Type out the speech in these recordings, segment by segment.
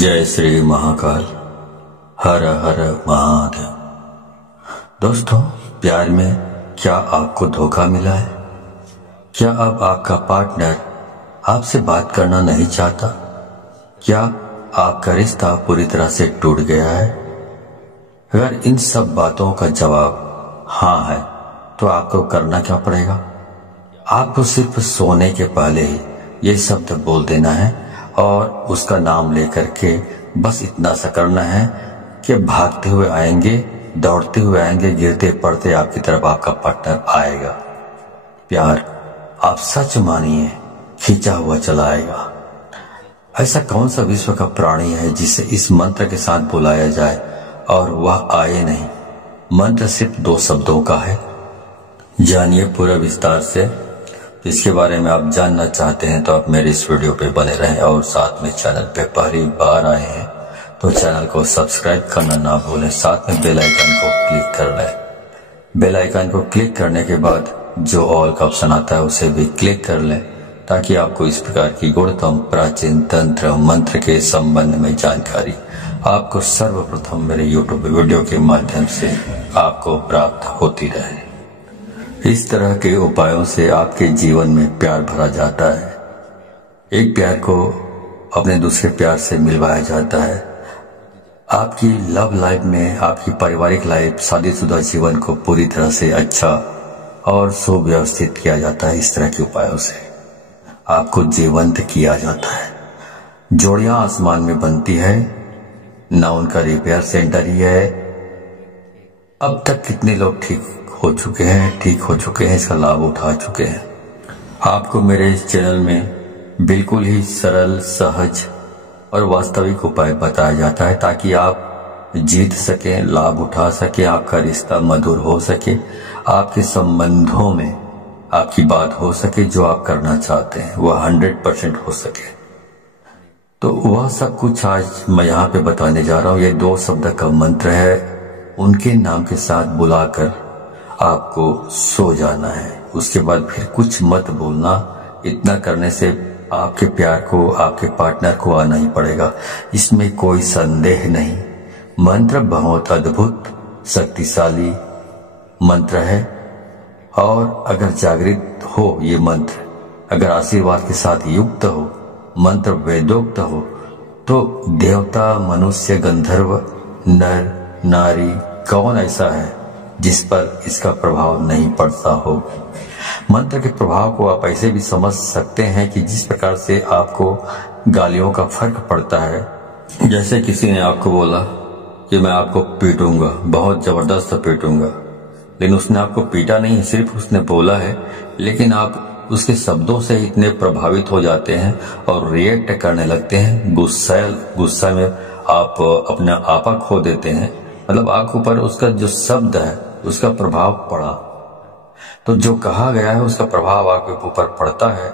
जय श्री महाकाल। हर हर महादेव। दोस्तों, प्यार में क्या आपको धोखा मिला है? क्या अब आपका पार्टनर आपसे बात करना नहीं चाहता? क्या आपका रिश्ता पूरी तरह से टूट गया है? अगर इन सब बातों का जवाब हाँ है तो आपको करना क्या पड़ेगा? आपको सिर्फ सोने के पहले ही ये शब्द बोल देना है और उसका नाम लेकर के बस इतना सा करना है कि भागते हुए आएंगे, दौड़ते हुए आएंगे, गिरते पड़ते आपकी तरफ आपका पार्टनर आएगा। प्यार आप सच मानिए खींचा हुआ चला आएगा। ऐसा कौन सा विश्व का प्राणी है जिसे इस मंत्र के साथ बुलाया जाए और वह आए नहीं? मंत्र सिर्फ 2 शब्दों का है। जानिए पूरा विस्तार से। इसके बारे में आप जानना चाहते हैं तो आप मेरे इस वीडियो पे बने रहें और साथ में चैनल पे पहली बार आए हैं तो चैनल को सब्सक्राइब करना ना भूलें। साथ में बेल आइकन को क्लिक कर लें। बेल आइकन को क्लिक करने के बाद जो ऑल का ऑप्शन आता है उसे भी क्लिक कर लें ताकि आपको इस प्रकार की गुणतम प्राचीन तंत्र मंत्र के संबंध में जानकारी आपको सर्वप्रथम मेरे यूट्यूब वीडियो के माध्यम से आपको प्राप्त होती रहे। इस तरह के उपायों से आपके जीवन में प्यार भरा जाता है। एक प्यार को अपने दूसरे प्यार से मिलवाया जाता है। आपकी लव लाइफ में, आपकी पारिवारिक लाइफ, शादीशुदा जीवन को पूरी तरह से अच्छा और सुव्यवस्थित किया जाता है। इस तरह के उपायों से आपको जीवंत किया जाता है। जोड़ियां आसमान में बनती है ना, उनका रिपेयर सेंटर ही है। अब तक कितने लोग ठीक हो चुके हैं, इसका लाभ उठा चुके हैं। आपको मेरे इस चैनल में बिल्कुल ही सरल, सहज और वास्तविक उपाय बताया जाता है ताकि आप जीत सकें, लाभ उठा सकें, आपका रिश्ता मधुर हो सके, आपके संबंधों में आपकी बात हो सके, जो आप करना चाहते हैं वह 100% हो सके। तो वह सब कुछ आज मैं यहाँ पे बताने जा रहा हूँ। ये 2 शब्द का मंत्र है। उनके नाम के साथ बुलाकर आपको सो जाना है। उसके बाद फिर कुछ मत बोलना। इतना करने से आपके प्यार को, आपके पार्टनर को आना ही पड़ेगा, इसमें कोई संदेह नहीं। मंत्र बहुत अद्भुत, शक्तिशाली मंत्र है और अगर जागृत हो ये मंत्र, अगर आशीर्वाद के साथ युक्त हो, मंत्र वेदोक्त हो, तो देवता, मनुष्य, गंधर्व, नर, नारी कौन ऐसा है जिस पर इसका प्रभाव नहीं पड़ता हो। मंत्र के प्रभाव को आप ऐसे भी समझ सकते हैं कि जिस प्रकार से आपको गालियों का फर्क पड़ता है। जैसे किसी ने आपको बोला कि मैं आपको पीटूंगा, बहुत जबरदस्त पीटूंगा, लेकिन उसने आपको पीटा नहीं, सिर्फ उसने बोला है, लेकिन आप उसके शब्दों से इतने प्रभावित हो जाते हैं और रिएक्ट करने लगते हैं। गुस्सा में आप अपना आपा खो देते हैं। मतलब आपके ऊपर उसका जो शब्द है उसका प्रभाव पड़ा, तो जो कहा गया है उसका प्रभाव आपके ऊपर पड़ता है।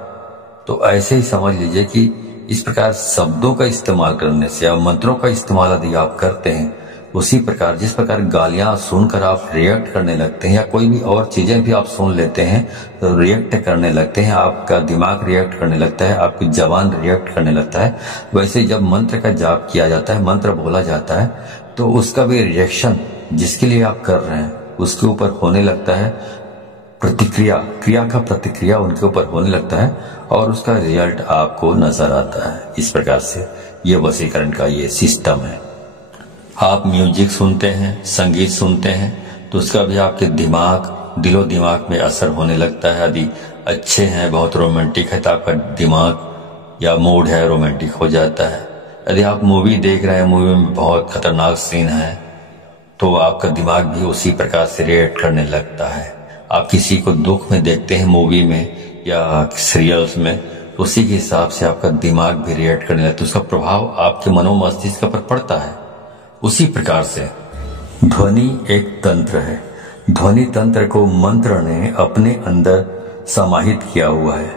तो ऐसे ही समझ लीजिए कि इस प्रकार शब्दों का इस्तेमाल करने से या मंत्रों का इस्तेमाल यदि आप करते हैं, उसी प्रकार जिस प्रकार गालियां सुनकर आप रिएक्ट करने लगते हैं या कोई भी और चीजें भी आप सुन लेते हैं तो रिएक्ट करने लगते हैं, आपका दिमाग रिएक्ट करने लगता है, आपकी जबान रिएक्ट करने लगता है। वैसे जब मंत्र का जाप किया जाता है, मंत्र बोला जाता है, तो उसका भी रिएक्शन जिसके लिए आप कर रहे हैं उसके ऊपर होने लगता है। क्रिया का प्रतिक्रिया उनके ऊपर होने लगता है और उसका रिजल्ट आपको नजर आता है। इस प्रकार से ये वशीकरण का ये सिस्टम है। आप म्यूजिक सुनते हैं, संगीत सुनते हैं, तो उसका भी आपके दिलो दिमाग में असर होने लगता है। यदि अच्छे हैं, बहुत रोमांटिक है, तो आपका दिमाग या मूड है रोमांटिक हो जाता है। यदि आप मूवी देख रहे हैं, मूवी में बहुत खतरनाक सीन है, तो आपका दिमाग भी उसी प्रकार से रिएक्ट करने लगता है। आप किसी को दुख में देखते हैं मूवी में या सीरियल्स में, तो उसी के हिसाब से आपका दिमाग भी रिएक्ट करने लगता है। उसका प्रभाव आपके मनोमस्तिष्क पर पड़ता है। उसी प्रकार से ध्वनि एक तंत्र है। ध्वनि तंत्र को मंत्र ने अपने अंदर समाहित किया हुआ है।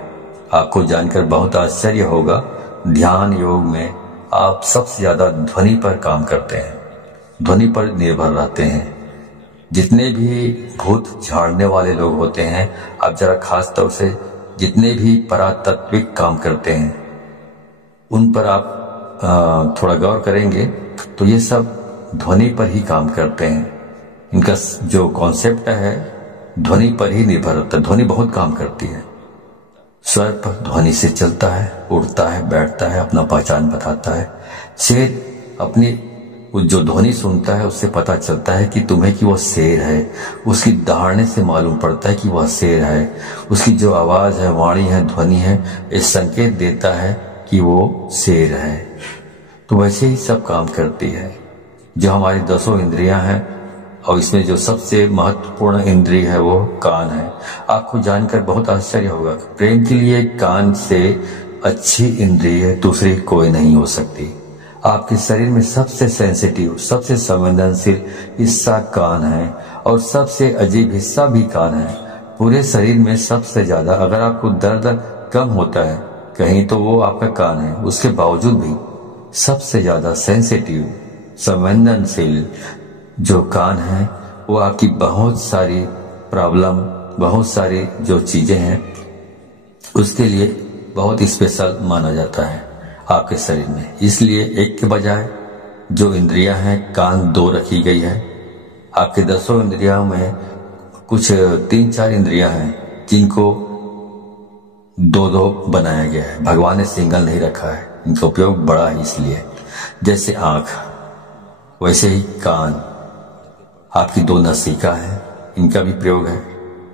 आपको जानकर बहुत आश्चर्य होगा, ध्यान योग में आप सबसे ज्यादा ध्वनि पर काम करते हैं, ध्वनि पर निर्भर रहते हैं। जितने भी भूत झाड़ने वाले लोग होते हैं, आप जरा खास तौर से जितने भी परातात्विक काम करते हैं, उन पर आप थोड़ा गौर करेंगे तो ये सब ध्वनि पर ही काम करते हैं। इनका जो कॉन्सेप्ट है ध्वनि पर ही निर्भर होता है। ध्वनि बहुत काम करती है। स्वर पर ध्वनि से चलता है, उड़ता है, बैठता है, अपना पहचान बताता है। शेर अपनी जो ध्वनि सुनता है उससे पता चलता है कि तुम्हें कि वह शेर है। उसकी दहाड़ने से मालूम पड़ता है कि वह शेर है। उसकी जो आवाज है, वाणी है, ध्वनि है, ये संकेत देता है कि वो शेर है। तो वैसे ही सब काम करती है। जो हमारी 10 इंद्रियां हैं और इसमें जो सबसे महत्वपूर्ण इंद्रिय है वो कान है। आपको जानकर बहुत आश्चर्य होगा, प्रेम के लिए कान से अच्छी इंद्रिय दूसरी कोई नहीं हो सकती। आपके शरीर में सबसे सेंसिटिव, सबसे संवेदनशील हिस्सा कान है और सबसे अजीब हिस्सा भी कान है। पूरे शरीर में सबसे ज्यादा अगर आपको दर्द कम होता है कहीं तो वो आपका कान है। उसके बावजूद भी सबसे ज्यादा सेंसिटिव, संवेदनशील जो कान है वो आपकी बहुत सारी प्रॉब्लम, बहुत सारी जो चीजें हैं उसके लिए बहुत स्पेशल माना जाता है आपके शरीर में। इसलिए एक के बजाय जो इंद्रियां हैं कान 2 रखी गई है। आपके 10 इंद्रियों में कुछ 3-4 इंद्रियां हैं जिनको 2-2 बनाया गया है। भगवान ने सिंगल नहीं रखा है, इनका उपयोग बड़ा है। इसलिए जैसे आंख वैसे ही कान आपकी 2 नसिका है, इनका भी प्रयोग है।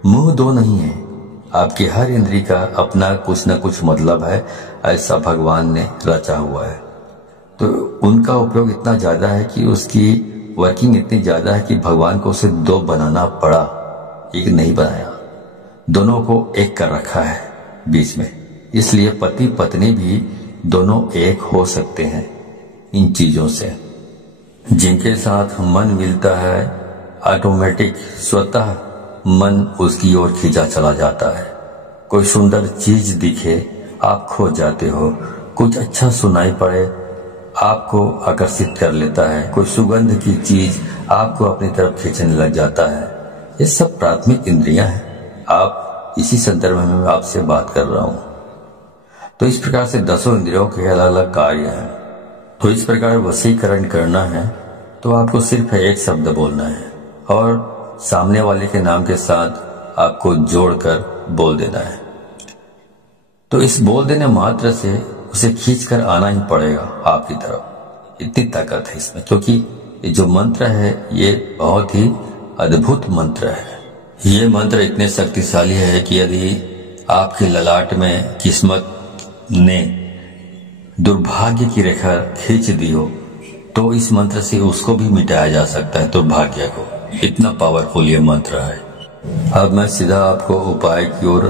मुंह 2 नहीं है। आपकी हर इंद्री का अपना कुछ न कुछ मतलब है, ऐसा भगवान ने रचा हुआ है। तो उनका उपयोग इतना ज्यादा है कि उसकी वर्किंग इतनी ज्यादा है कि भगवान को उसे 2 बनाना पड़ा, एक नहीं बनाया। दोनों को एक कर रखा है बीच में। इसलिए पति पत्नी भी दोनों एक हो सकते हैं इन चीजों से। जिनके साथ मन मिलता है ऑटोमेटिक स्वतः मन उसकी ओर खींचा चला जाता है। कोई सुंदर चीज दिखे आप खो जाते हो। कुछ अच्छा सुनाई पड़े आपको आकर्षित कर लेता है। कोई सुगंध की चीज आपको अपनी तरफ खींचने लग जाता है। ये सब प्राथमिक इंद्रियां हैं। आप इसी संदर्भ में मैं आपसे बात कर रहा हूं। तो इस प्रकार से 10 इंद्रियों के अलग अलग कार्य हैं। तो इस प्रकार वशीकरण करना है तो आपको सिर्फ एक शब्द बोलना है और सामने वाले के नाम के साथ आपको जोड़कर बोल देना है। तो इस बोल देने मात्र से उसे खींचकर आना ही पड़ेगा आपकी तरफ। इतनी ताकत है इसमें, क्योंकि ये जो मंत्र है ये बहुत ही अद्भुत मंत्र है। ये मंत्र इतने शक्तिशाली है कि यदि आपके ललाट में किस्मत ने दुर्भाग्य की रेखा खींच दी हो तो इस मंत्र से उसको भी मिटाया जा सकता है, दुर्भाग्य को। इतना पावरफुल ये मंत्र है। अब मैं सीधा आपको उपाय की ओर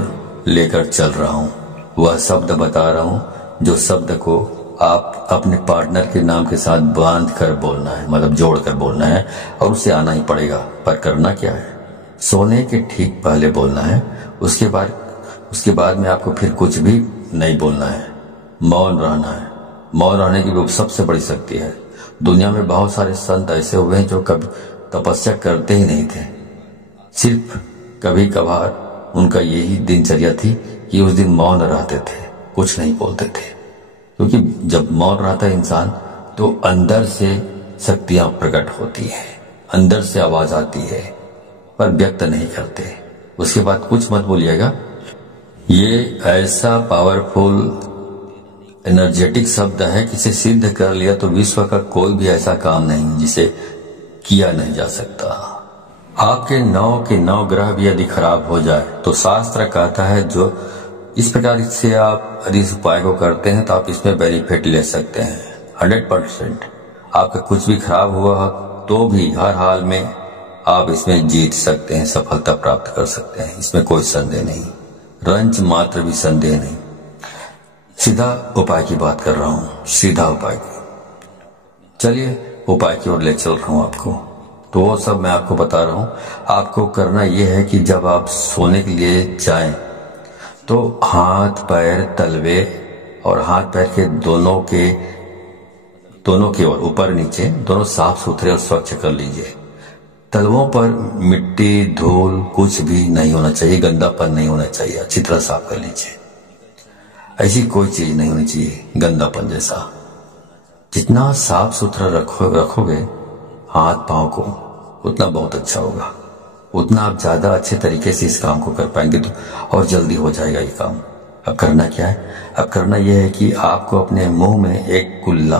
लेकर चल रहा हूँ। वह शब्द बता रहा हूँ जो शब्द को आप अपने पार्टनर के नाम के साथ बांध कर बोलना है, मतलब जोड़ कर बोलना है और उसे आना ही पड़ेगा। पर करना क्या है, सोने के ठीक पहले बोलना है। उसके बाद में आपको फिर कुछ भी नहीं बोलना है, मौन रहना है। मौन रहने की भी सबसे बड़ी शक्ति है। दुनिया में बहुत सारे संत ऐसे हुए हैं जो कभी तपस्या करते ही नहीं थे। सिर्फ कभी कभार उनका यही दिनचर्या थी कि उस दिन मौन रहते थे, कुछ नहीं बोलते थे। क्योंकि जब मौन रहता है इंसान तो अंदर से शक्तियां प्रकट होती है, अंदर से आवाज आती है, पर व्यक्त नहीं करते। उसके बाद कुछ मत बोलिएगा। ये ऐसा पावरफुल एनर्जेटिक शब्द है कि इसे सिद्ध कर लिया तो विश्व का कोई भी ऐसा काम नहीं जिसे किया नहीं जा सकता। आपके 9 के 9 ग्रह भी यदि खराब हो जाए तो शास्त्र कहता है जो इस प्रकार से आप यदि इस उपाय को करते हैं तो आप इसमें बेनिफिट ले सकते हैं 100%। आपका कुछ भी खराब हुआ तो भी हर हाल में आप इसमें जीत सकते हैं, सफलता प्राप्त कर सकते हैं। इसमें कोई संदेह नहीं, रंच मात्र भी संदेह नहीं। सीधा उपाय की बात कर रहा हूं, सीधा उपाय की। चलिए उपाय की ओर ले चल रहा हूं आपको। तो वो सब मैं आपको बता रहा हूं। आपको करना यह है कि जब आप सोने के लिए जाएं तो हाथ पैर तलवे और हाथ पैर के दोनों के ओर ऊपर नीचे दोनों साफ सुथरे और स्वच्छ कर लीजिए। तलवों पर मिट्टी धूल कुछ भी नहीं होना चाहिए, गंदापन नहीं होना चाहिए। अच्छी तरह साफ कर लीजिए। ऐसी कोई चीज नहीं होनी चाहिए गंदापन जैसा। जितना साफ सुथरा रखोगे हाथ पांव को, उतना बहुत अच्छा होगा, उतना आप ज्यादा अच्छे तरीके से इस काम को कर पाएंगे तो और जल्दी हो जाएगा ये काम। अब करना क्या है? अब करना यह है कि आपको अपने मुंह में एक कुल्ला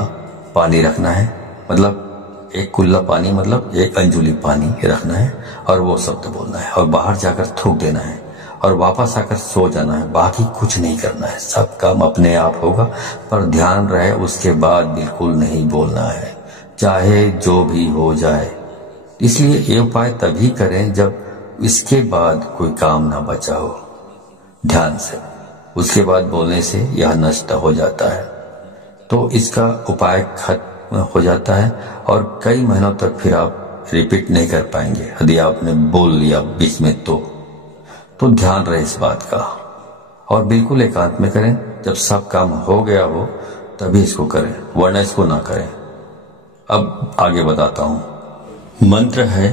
पानी रखना है, मतलब एक कुल्ला पानी मतलब एक अंजुली पानी रखना है और वो शब्द बोलना है और बाहर जाकर थूक देना है और वापस आकर सो जाना है। बाकी कुछ नहीं करना है, सब काम अपने आप होगा, पर ध्यान रहे उसके बाद बिल्कुल नहीं बोलना है, चाहे जो भी हो जाए। इसलिए ये उपाय तभी करें जब इसके बाद कोई काम ना बचा हो। ध्यान से उसके बाद बोलने से यह नष्ट हो जाता है, तो इसका उपाय खत्म हो जाता है और कई महीनों तक फिर आप रिपीट नहीं कर पाएंगे यदि आपने बोल लिया बीच में तो ध्यान रहे इस बात का और बिल्कुल एकांत में करें। जब सब काम हो गया हो तभी इसको करें, वरना इसको ना करें। अब आगे बताता हूं। मंत्र है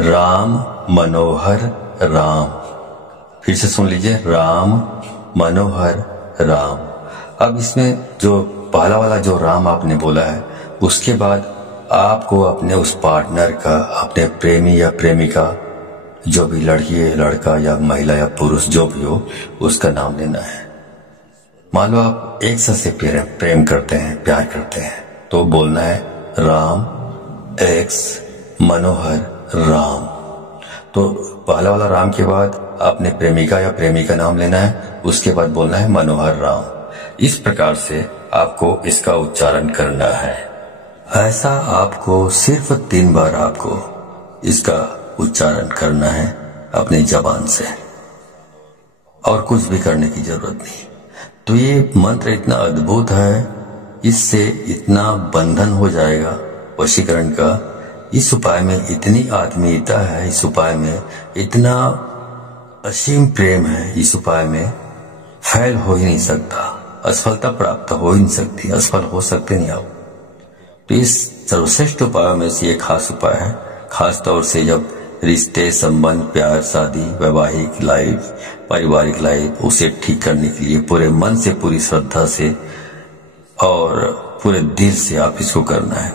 राम मनोहर राम। फिर से सुन लीजिए, राम मनोहर राम। अब इसमें जो पहला वाला जो राम आपने बोला है, उसके बाद आपको अपने उस पार्टनर का, अपने प्रेमी या प्रेमिका, जो भी लड़की है, लड़का या महिला या पुरुष जो भी हो, उसका नाम लेना है। मान लो आप एक साथ से प्रेम करते हैं, प्यार करते हैं, तो बोलना है राम एक्स मनोहर राम। तो पहला वाला राम के बाद आपने प्रेमिका या प्रेमी का नाम लेना है, उसके बाद बोलना है मनोहर राम। इस प्रकार से आपको इसका उच्चारण करना है। ऐसा आपको सिर्फ 3 बार आपको इसका उच्चारण करना है अपनी जबान से, और कुछ भी करने की जरूरत नहीं। तो ये मंत्र इतना अद्भुत है, इससे इतना बंधन हो जाएगा वशीकरण का। इस उपाय में इतनी आत्मीयता है, इस उपाय में इतना असीम प्रेम है, इस उपाय में फैल हो ही नहीं सकता, असफलता प्राप्त हो ही नहीं सकती, असफल हो सकते नहीं आप। तो इस सर्वश्रेष्ठ उपायों में से ये खास उपाय है, खास तौर से जब रिश्ते, संबंध, प्यार, शादी, वैवाहिक लाइफ, पारिवारिक लाइफ, उसे ठीक करने के लिए पूरे मन से, पूरी श्रद्धा से और पूरे दिल से आप इसको करना है।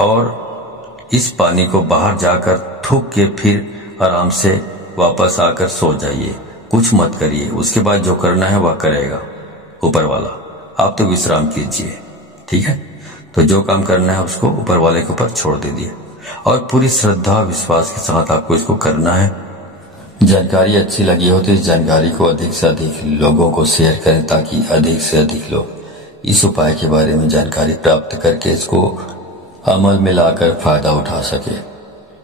और इस पानी को बाहर जाकर थूक के फिर आराम से वापस आकर सो जाइए, कुछ मत करिए। उसके बाद जो करना है वह करेगा ऊपर वाला, आप तो विश्राम कीजिए, ठीक है। तो जो काम करना है उसको ऊपर वाले के ऊपर छोड़ दीजिए और पूरी श्रद्धा विश्वास के साथ आपको इसको करना है। जानकारी अच्छी लगी हो तो इस जानकारी को अधिक से अधिक लोगों को शेयर करें, ताकि अधिक से अधिक लोग इस उपाय के बारे में जानकारी प्राप्त करके इसको अमल में लाकर फायदा उठा सके।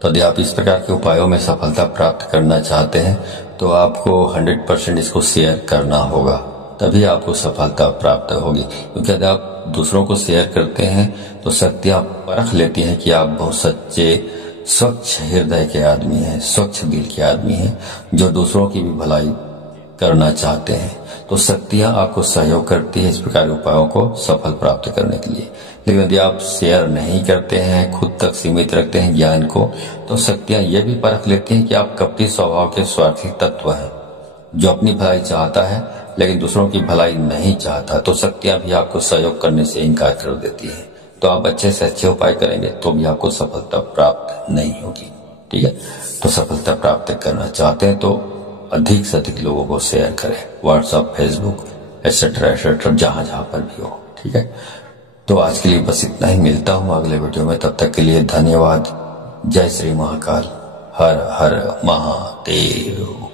तो यदि आप इस प्रकार के उपायों में सफलता प्राप्त करना चाहते हैं तो आपको 100% इसको शेयर करना होगा, तभी आपको सफलता प्राप्त होगी। क्योंकि यदि आप दूसरों को शेयर करते हैं तो शक्तियां परख लेती हैं कि आप बहुत सच्चे, स्वच्छ हृदय के आदमी हैं, स्वच्छ दिल के आदमी हैं, जो दूसरों की भी भलाई करना चाहते हैं। तो शक्तियां आपको सहयोग करती है इस प्रकार के उपायों को सफल प्राप्त करने के लिए। लेकिन यदि आप शेयर नहीं करते हैं, खुद तक सीमित रखते हैं ज्ञान को, तो शक्तियां ये भी परख लेती हैं कि आप कपटी स्वभाव के स्वार्थी तत्व हैं, जो अपनी भलाई चाहता है लेकिन दूसरों की भलाई नहीं चाहता। तो शक्तियां भी आपको सहयोग करने से इनकार कर देती है। तो आप अच्छे से अच्छे उपाय करेंगे तो भी आपको सफलता प्राप्त नहीं होगी, ठीक है। तो सफलता प्राप्त करना चाहते हैं तो अधिक से अधिक लोगों को शेयर करें, व्हाट्सएप, फेसबुक एटसेट्रा एटसेट्रा, जहां जहां पर भी हो, ठीक है। तो आज के लिए बस इतना ही, मिलता हूं अगले वीडियो में, तब तक के लिए धन्यवाद। जय श्री महाकाल, हर हर महादेव।